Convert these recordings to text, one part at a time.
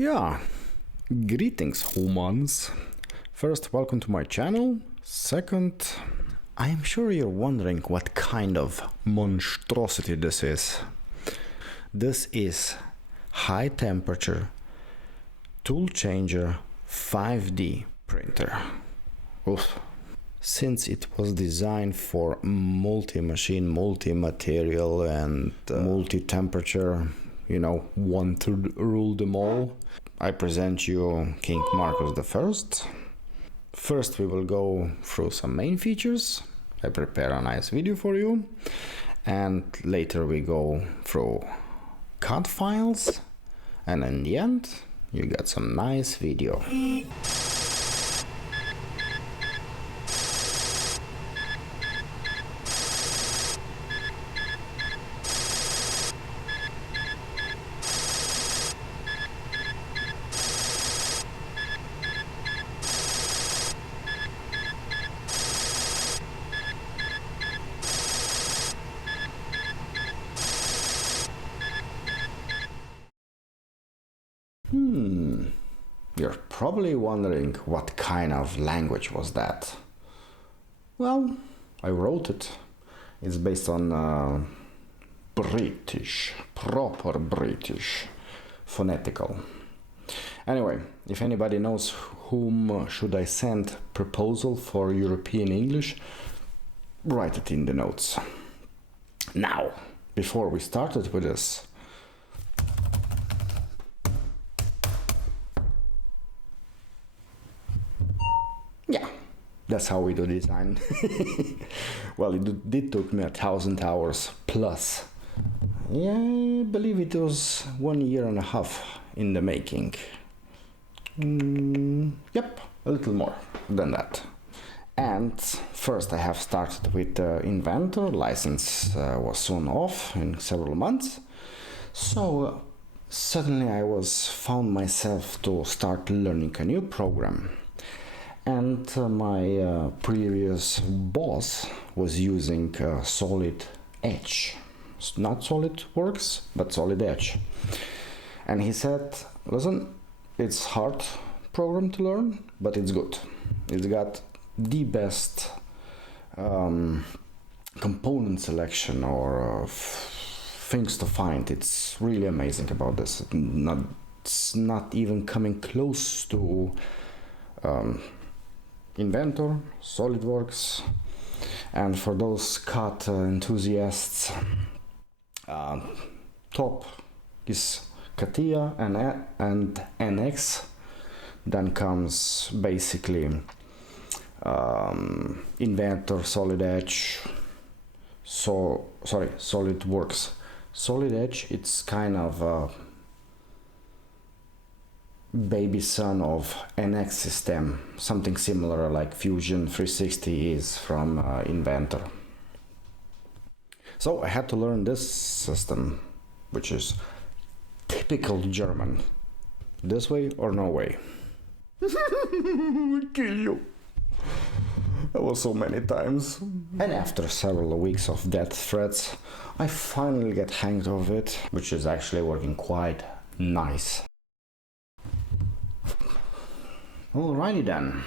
Yeah, greetings humans. First, welcome to my channel. Second, I am sure you're wondering what kind of monstrosity this is. This is high temperature tool changer 5D printer. Oof. Since it was designed for multi-machine, multi-material and multi-temperature, one to rule them all, I present you King Marcus I. First we will go through some main features. I prepare a nice video for you, and later we go through CAD files, and in the end you get some nice video. You're probably wondering what kind of language was that. Well, I wrote it. It's based on British, proper British, phonetical. Anyway, if anybody knows whom should I send proposal for European English, write it in the notes. Now, before we started with this, that's how we do design. Well, it did took me 1,000 hours plus. Yeah, I believe it was 1.5 years in the making. Yep, a little more than that. And first I have started with the Inventor. License was soon off in several months. So suddenly I found myself to start learning a new program. And my previous boss was using SolidEdge, not SolidWorks, but SolidEdge. And he said, listen, it's hard program to learn, but it's good. It's got the best component selection or things to find. It's really amazing about this. It's not even coming close to Inventor, SolidWorks, and for those CAD enthusiasts, top is CATIA and NX. Then comes basically Inventor, SolidEdge, SolidWorks. SolidEdge, it's kind of baby son of NX system, something similar like Fusion 360 is from Inventor. So I had to learn this system, which is typical German. This way or no way. I'll kill you. That was so many times. And after several weeks of death threats, I finally get hang of it, which is actually working quite nice. Alrighty then.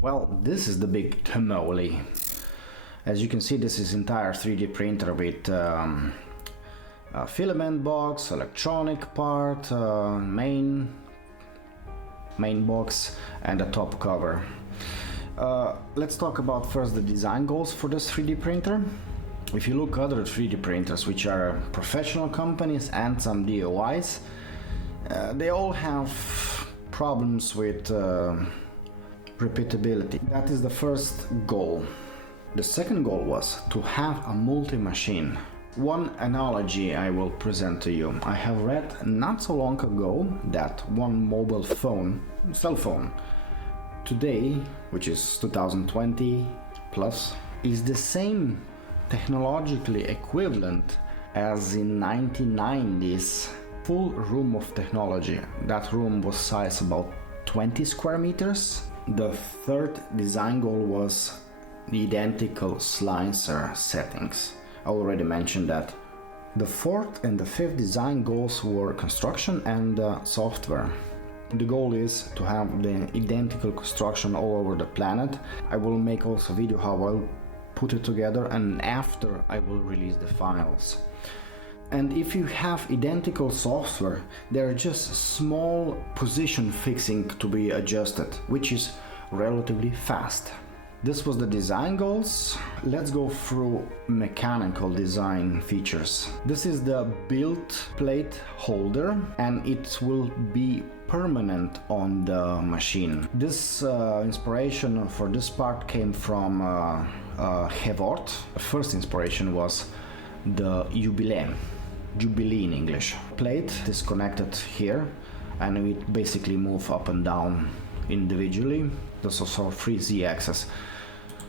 Well, this is the big totaly. As you can see, this is entire 3D printer with a filament box, electronic part, main box, and a top cover. Let's talk about first the design goals for this 3D printer. If you look at other 3D printers, which are professional companies and some DIYs, they all have problems with repeatability. That is the first goal. The second goal was to have a multi-machine. One analogy I will present to you. I have read not so long ago that one mobile phone, cell phone, today, which is 2020 plus, is the same technologically equivalent as in 1990s full room of technology. That room was size about 20 square meters. The third design goal was the identical slicer settings. I already mentioned that The fourth and the fifth design goals were construction and software. The goal is to have the identical construction all over the planet. I will make also a video how I'll put it together, and after I will release the files. And if you have identical software, there are just small position fixing to be adjusted, which is relatively fast. This was the design goals. Let's go through mechanical design features. This is the build plate holder, and it will be permanent on the machine. This inspiration for this part came from Hevort. The first inspiration was the Jubilee in English. Plate is connected here, and we basically move up and down individually. This is also 3Z axis.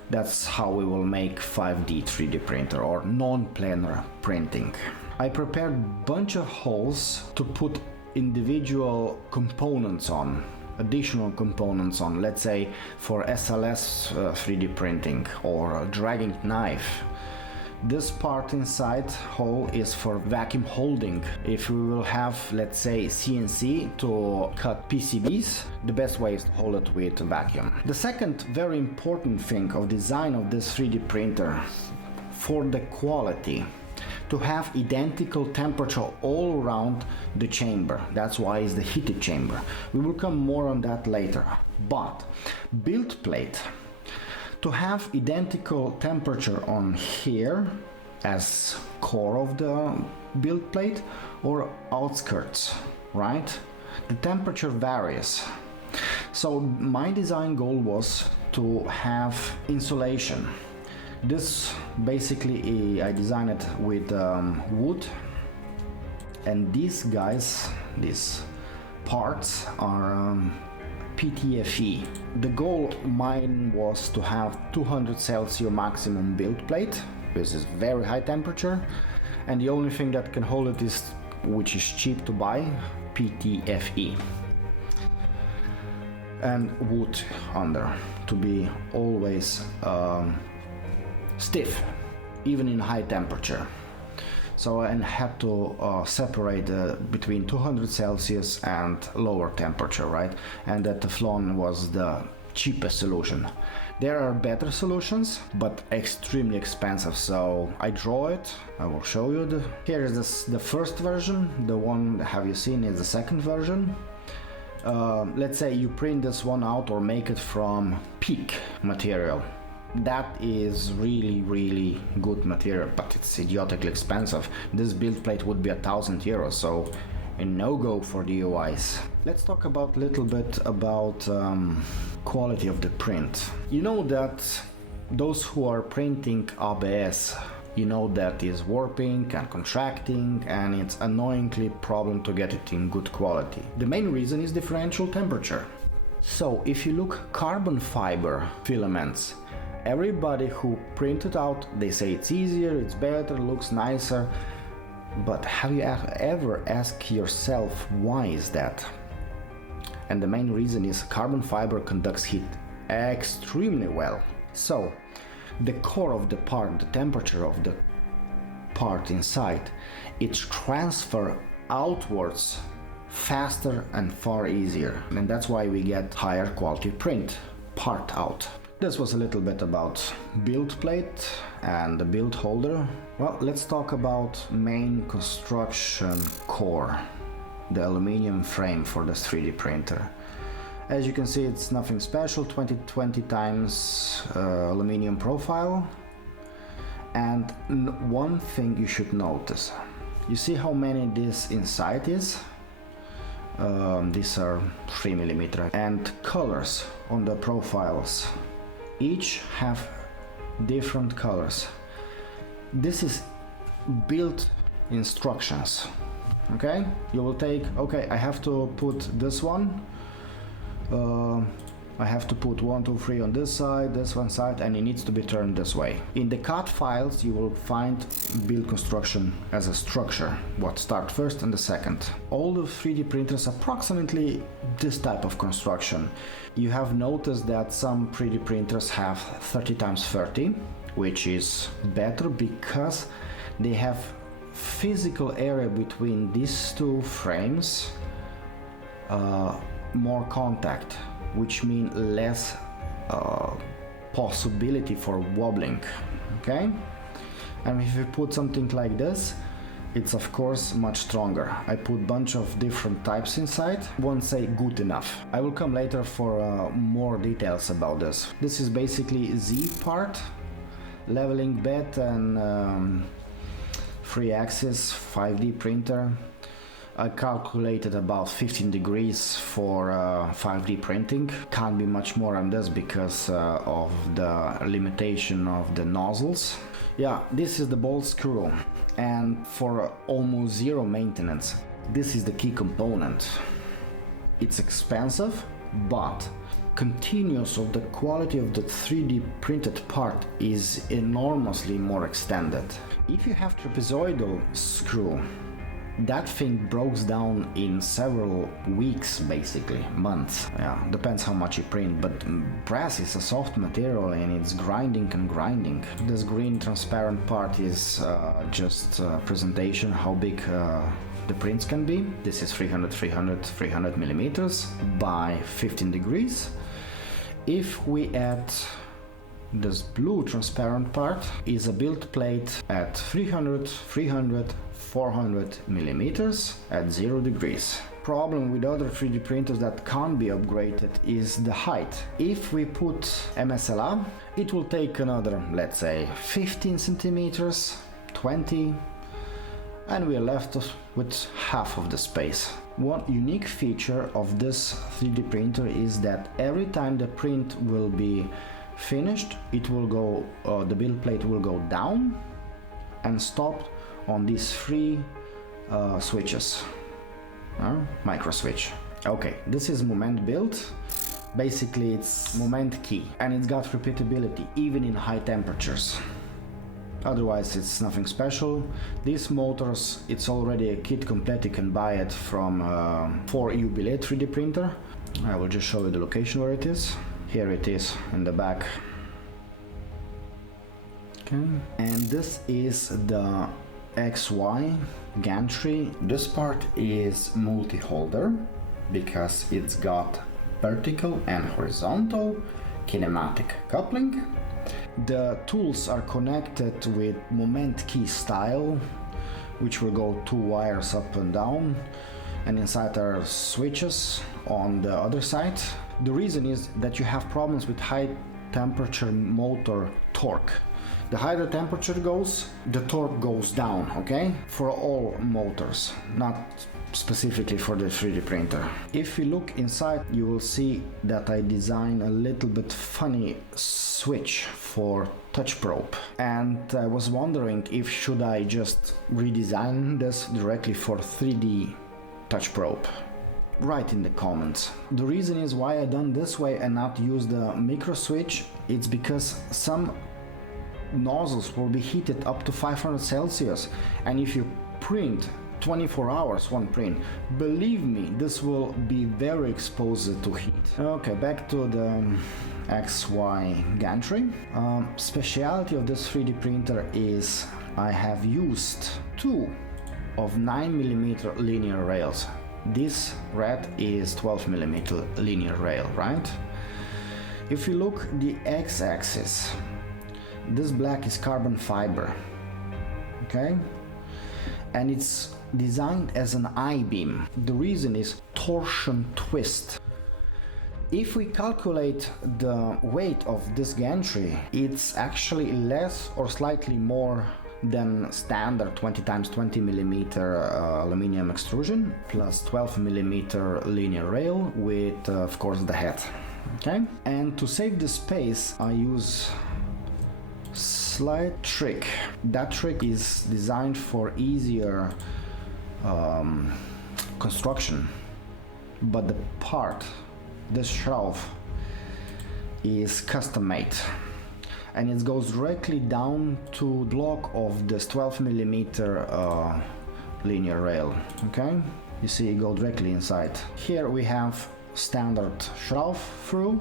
That's how we will make 5D 3D printer or non-planar printing. I prepared a bunch of holes to put individual components on, additional components on, let's say for SLS 3D printing or a dragging knife. This part inside hole is for vacuum holding. If we will have, let's say, CNC to cut PCBs, the best way is to hold it with vacuum. The second very important thing of design of this 3D printer, for the quality, to have identical temperature all around the chamber. That's why it's the heated chamber. We will come more on that later. But build plate, to have identical temperature on here as core of the build plate or outskirts, right? The temperature varies. So my design goal was to have insulation. This basically I designed it with wood, and these parts are PTFE. The goal mine was to have 200 Celsius maximum build plate, which is very high temperature, and the only thing that can hold it is, which is cheap to buy, PTFE. And wood under to be always stiff, even in high temperature. So I had to separate between 200 Celsius and lower temperature, right? And that Teflon was the cheapest solution. There are better solutions, but extremely expensive. So I draw it. I will show you. Here is the first version. The one have you seen is the second version. Let's say you print this one out or make it from PEEK material. That is really good material, but it's idiotically expensive. This build plate would be €1,000, so a no-go for DIYs. Let's talk about a little bit about quality of the print. You know that those who are printing ABS, you know that is warping and contracting, and it's annoyingly problem to get it in good quality. The main reason is differential temperature. So if you look carbon fiber filaments, everybody who printed out, they say it's easier, it's better, looks nicer, but have you ever asked yourself why is that? And the main reason is carbon fiber conducts heat extremely well. So the core of the part, the temperature of the part inside, it transfers outwards faster and far easier, and that's why we get higher quality print part out. This was a little bit about build plate and the build holder. Well, let's talk about main construction core, the aluminum frame for this 3D printer. As you can see, it's nothing special, 2020 times aluminum profile. And one thing you should notice, you see how many this inside is? These are 3 mm, and colors on the profiles. Each have different colors. This is build instructions. Okay, you will take, okay, I have to put this one, I have to put 1, 2, 3 on this side, this one side, and it needs to be turned this way. In the CAD files you will find build construction as a structure, what start first and the second. All the 3D printers approximately this type of construction. You have noticed that some 3D printers have 30 x 30, which is better because they have physical area between these two frames more contact, which means less possibility for wobbling. Okay, and if you put something like this, it's of course much stronger. I put bunch of different types inside. Won't say good enough. I will come later for more details about this. This is basically Z part, leveling bed and 3-axis 5D printer. I calculated about 15 degrees for 5D printing. Can't be much more than this because of the limitation of the nozzles. Yeah, this is the bolt screw, and for almost zero maintenance, this is the key component. It's expensive, but continuous of the quality of the 3D printed part is enormously more extended. If you have trapezoidal screw, that thing breaks down in several weeks, basically months. Yeah, depends how much you print, but brass is a soft material and it's grinding and grinding. This green transparent part is just a presentation how big the prints can be. This is 300 millimeters by 15 degrees. If we add this blue transparent part, is a build plate at 300, 400 millimeters at 0 degrees. Problem with other 3D printers that can't be upgraded is the height. If we put MSLA, it will take another, let's say, 15 centimeters, 20, and we are left with half of the space. One unique feature of this 3D printer is that every time the print will be finished, it will go, the build plate will go down and stop on these 3 switches, micro switch. Okay, this is moment build. Basically it's moment key, and it's got repeatability even in high temperatures. Otherwise it's nothing special. These motors, it's already a kit complete. You can buy it from for Jubilee 3D printer. I will just show you the location where it is. Here it is in the back. Okay, and this is the XY gantry. This part is multi-holder because it's got vertical and horizontal kinematic coupling. The tools are connected with moment key style, which will go 2 wires up and down, and inside are switches on the other side. The reason is that you have problems with high temperature motor torque. The higher the temperature goes, the torque goes down, okay? For all motors, not specifically for the 3D printer. If you look inside, you will see that I designed a little bit funny switch for touch probe. And I was wondering if should I just redesign this directly for 3D touch probe. Write in the comments. The reason is why I done this way and not use the micro switch. It's because some nozzles will be heated up to 500 Celsius, and if you print 24 hours one print, believe me, this will be very exposed to heat. Okay, back to the XY gantry. Speciality of this 3D printer is I have used 2 of 9mm linear rails. This red is 12mm linear rail, right? If you look the x-axis, this black is carbon fiber, okay? And it's designed as an I-beam. The reason is torsion twist. If we calculate the weight of this gantry, it's actually less or slightly more than standard 20 x 20mm aluminum extrusion plus 12mm linear rail with of course the head. Okay, and to save the space I use slight trick. That trick is designed for easier construction, but the part, this shelf, is custom made, and it goes directly down to block of this 12mm linear rail. Okay, you see it go directly inside. Here we have standard shelf through,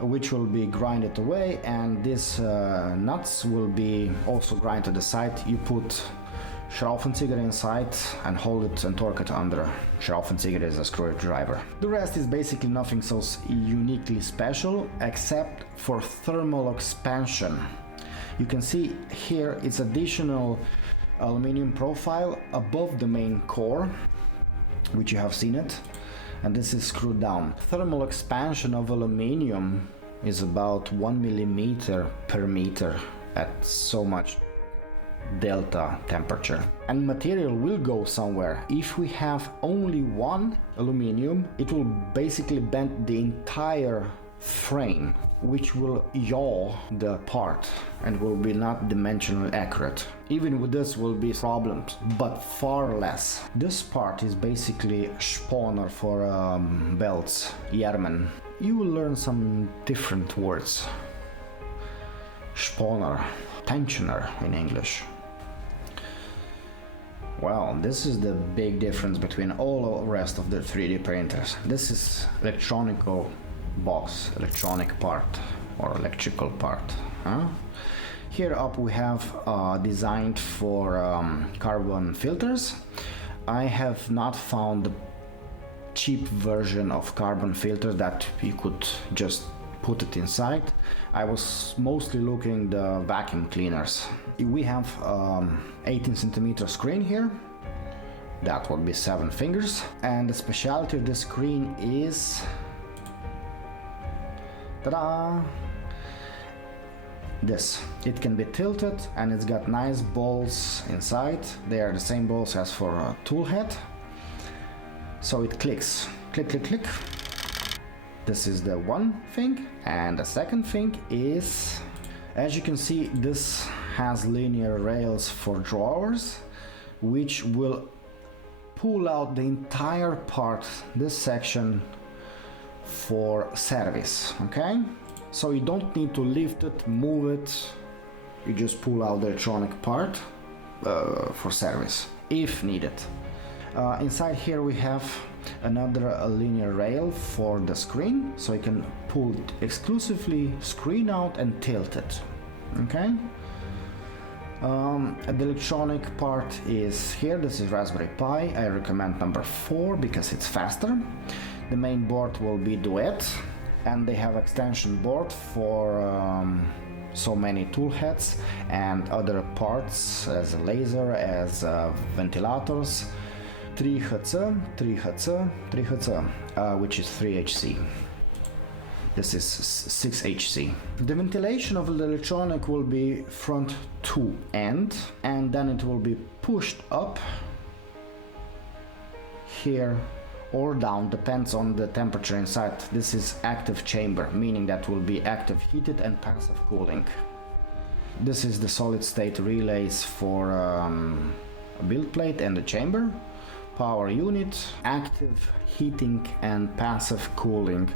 which will be grinded away, and these nuts will be also grinded to the side. You put Schraubenzieher inside and hold it and torque it under. Schraubenzieher is a screwdriver. The rest is basically nothing so uniquely special except for thermal expansion. You can see here it's additional aluminum profile above the main core, which you have seen it, and this is screwed down. Thermal expansion of aluminum is about 1 millimeter per meter at so much delta temperature, and material will go somewhere. If we have only one aluminum, it will basically bend the entire frame, which will yaw the part and will be not dimensionally accurate. Even with this will be problems, but far less. This part is basically spawner for belts, Yerman. You will learn some different words. Spawner, tensioner in English. Well, this is the big difference between all the rest of the 3D printers. This is electronical box, electronic part or electrical part. Here up we have designed for carbon filters. I have not found the cheap version of carbon filter that you could just put it inside. I was mostly looking the vacuum cleaners. We have 18 centimeter screen here. That would be 7 fingers. And the specialty of the screen is, ta-da! This. It can be tilted and it's got nice balls inside. They are the same balls as for a tool head. So it clicks. Click, click, click. This is the one thing. And the second thing is, as you can see, this has linear rails for drawers, which will pull out the entire part, this section, for service. Okay, so you don't need to lift it, move it, you just pull out the electronic part for service if needed. Inside here we have another linear rail for the screen, so you can pull it exclusively screen out and tilt it. Okay. The electronic part is here. This is Raspberry Pi. I recommend number 4 because it's faster. The main board will be Duet, and they have extension board for so many tool heads and other parts as a laser, as ventilators. 3HC, 3HC, 3HC, which is 3HC. This is 6HC. The ventilation of the electronic will be front to end, and then it will be pushed up here or down, depends on the temperature inside. This is active chamber, meaning that will be active heated and passive cooling. This is the solid state relays for a build plate and the chamber. Power unit, active heating and passive cooling.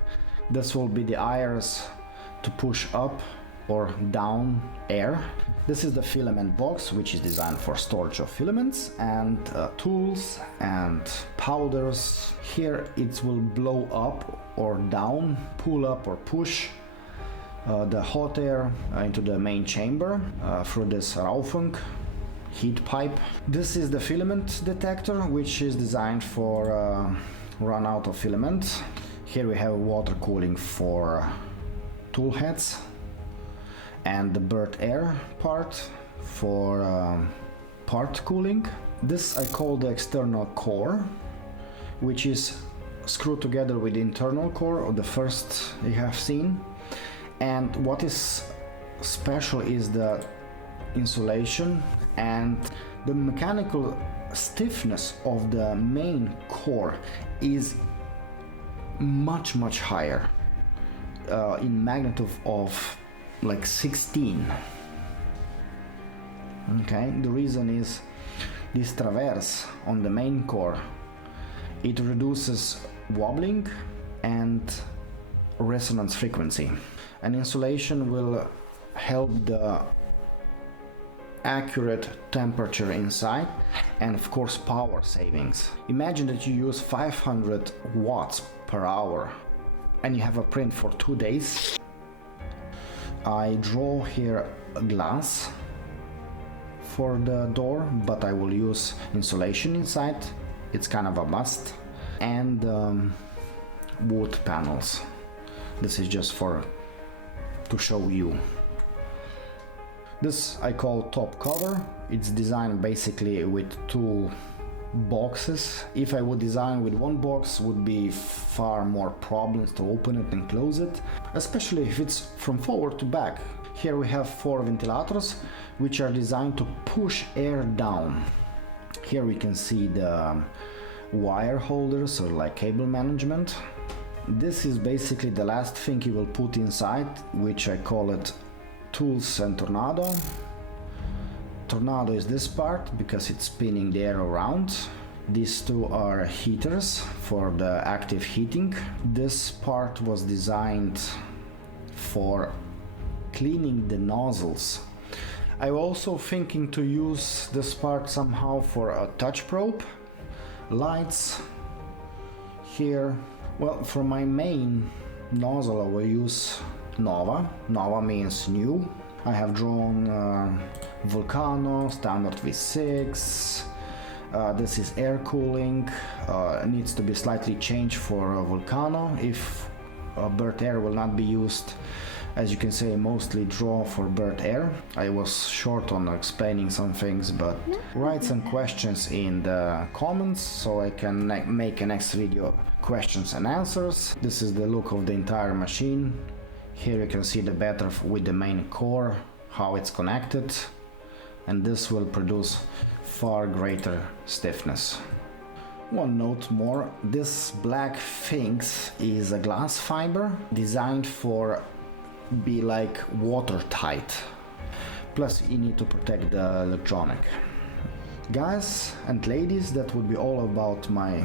This will be the diy-ers to push up or down air. This is the filament box, which is designed for storage of filaments and tools and powders. Here it will blow up or down, pull up or push the hot air into the main chamber through this Raufung heat pipe. This is the filament detector, which is designed for run out of filament. Here we have water cooling for tool heads, and the bird air part for part cooling. This I call the external core, which is screwed together with the internal core, or the first you have seen. And what is special is the insulation and the mechanical stiffness of the main core is much higher, in magnitude of like 16. Okay, the reason is this traverse on the main core, it reduces wobbling and resonance frequency, and insulation will help the accurate temperature inside, and of course power savings. Imagine that you use 500 watts per hour and you have a print for 2 days. I draw here a glass for the door, but I will use insulation inside. It's kind of a must. And wood panels. This is just to show you. This I call top cover. It's designed basically with two boxes. If I would design with one box, would be far more problems to open it and close it, especially if it's from forward to back. Here we have 4 ventilators which are designed to push air down. Here we can see the wire holders, or like cable management. This is basically the last thing you will put inside, which I call it tools and tornado. Tornado is this part because it's spinning the air around. These two are heaters for the active heating. This part was designed for cleaning the nozzles. I'm also thinking to use this part somehow for a touch probe. Lights here. Well, for my main nozzle I will use Nova. Nova means new. I have drawn Vulcano, standard V6. This is air cooling. It needs to be slightly changed for Vulcano if bird air will not be used. As you can see, I mostly draw for bird air. I was short on explaining some things, but write some questions in the comments so I can make a next video questions and answers. This is the look of the entire machine. Here you can see the better with the main core, how it's connected, and this will produce far greater stiffness. One note more, this black things is a glass fiber designed for be like watertight. Plus you need to protect the electronic. Guys and ladies, that would be all about my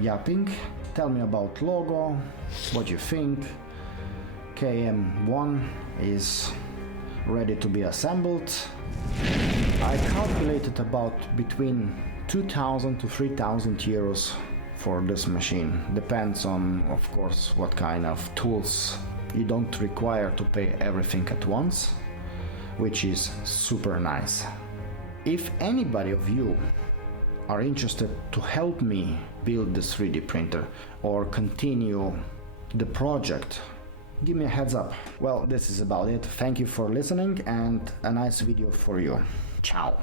yapping. Tell me about logo, what you think. KM1 is ready to be assembled. I calculated about between 2,000 to 3,000 euros for this machine. Depends on, of course, what kind of tools. You don't require to pay everything at once, which is super nice. If anybody of you are interested to help me build this 3D printer or continue the project, give me a heads up. Well, this is about it. Thank you for listening and a nice video for you. Ciao.